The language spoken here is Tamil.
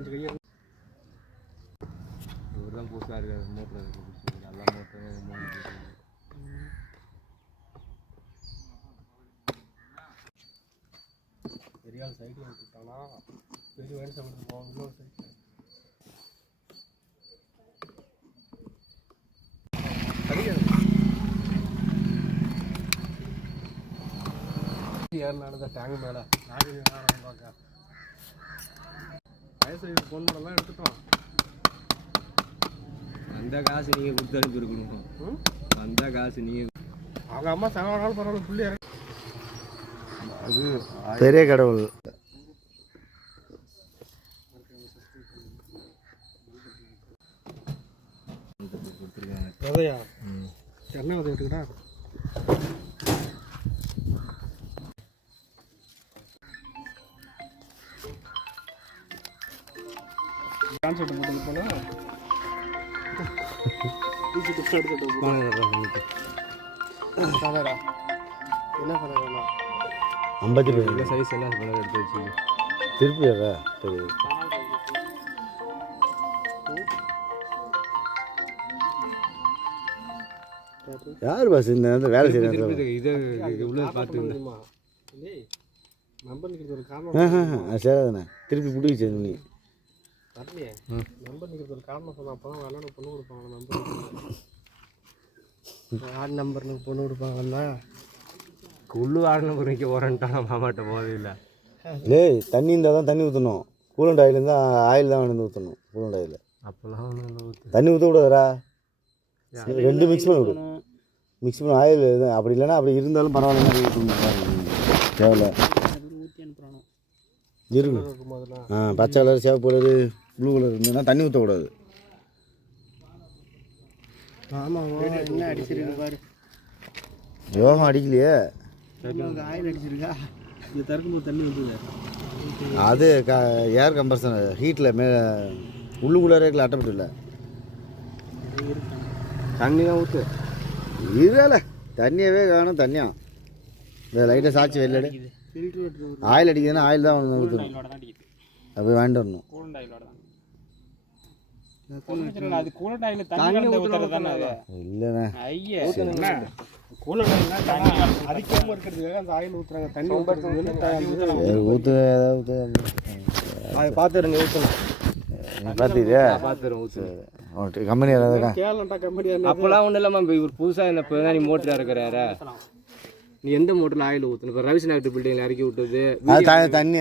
இவர் தான் புதுசாக இருக்கார் மோட்டர் எல்லா மோட்டரும் பெரிய ஆள் சைக்கிள் விட்டுட்டானா பெரிய வேலை சாப்பிட்டு போவோம் இன்னொரு சைக்கிள் ஏறினானு டேங்க் மேலே நாங்கள் பார்க்க வயசு ஃபோன் பண்ணலாம் எடுத்துட்டோம். அந்த காசு நீங்கள் கொடுத்து அனுப்பியிருக்கணும். அந்த காசு நீங்கள் அவங்க அம்மா செலவானாலும் பரவாயில்ல புள்ளி அது பெரிய கடவுள். விதையா என்ன விதை விட்டுக்கிட்டா கான்செப்ட் போட்டு போனால் என்ன பண்ண 50 பேர் சைஸ் எல்லாம் எடுத்து வச்சு திருப்பி யார் பஸ் இந்த நேரத்தில் வேலை செய்யறது இதை உள்ள பார்த்து நம்பர் நிற்கிறது ஒரு காரணம் சரிதானே திருப்பி பிடிச்சி நீ வரலையே நம்பர் நிற்கிறது ஒரு காரணம் சொன்னால் அப்போ தான் வேணாலும் பொண்ணு கொடுப்பாங்க நம்பர் ஆடு நம்பருக்கு பொண்ணு கொடுப்பாங்கன்னா உள்ளு ஆடு நம்பர் நிற்க போகிறேன்ட்டான் மாமாட்ட போகவே இல்லை. ஏய் தண்ணி இருந்தால் தான் தண்ணி ஊற்றணும். கூலண்ட் ஆயில் இருந்தால் ஆயில் தான் வந்து ஊற்றணும். கூலண்ட் ஆயில் அப்போல்லாம் ஒன்று தண்ணி ஊற்றக்கூடாதுரா. ரெண்டு மிக்ஸ் பண்ணி விடு. மிக்ஸ் பண்ணி ஆயில் அப்படி இல்லைன்னா அப்படி இருந்தாலும் பரவாயில்ல ஊற்றணும் தேவையில்ல இருக்கு. பச்சை கலர் சிவப்பு கலரு ப்ளூ கலர் இருந்ததுன்னா தண்ணி ஊற்றக்கூடாது. ஆமாம் என்ன அடிச்சிருக்கு பாரு. யோகம் அடிக்கலையே ஆயில் அடிச்சிருக்கா இது திறக்கும்போது தண்ணி ஊற்றுது. அது ஏர் கம்பர்சன் ஹீட்டில் உள்ளுக்குள்ளார இருக்கல அட்டப்பட்டு இல்லை தண்ணி தான் ஊற்று இல்லை தண்ணியவே காணும். தண்ணியா இந்த லைட்டாக சாய்ச்சி வெளில ஆயில் அடிக்குதுன்னா ஆயில் தான் வந்து ஊற்றணும். அப்படி வாங்கிட்டு வரணும். இல்லைண்ணே ஊற்று ஏதாவது பார்த்துருங்க ஊற்றணும் பார்த்துக்கிறியா கம்பெனி அப்போல்லாம் ஒன்றும் இல்லாமல் இவர் புதுசாக இந்த இப்போ தான் நீ மோட்டராக இருக்கிறாரு. நீ எந்த மோட்டரில் ஆயில் ஊற்றணும்? இப்போ ரவிசன் ஆக்டிவ் பில்டிங்கில் இறக்கி விட்டது தண்ணி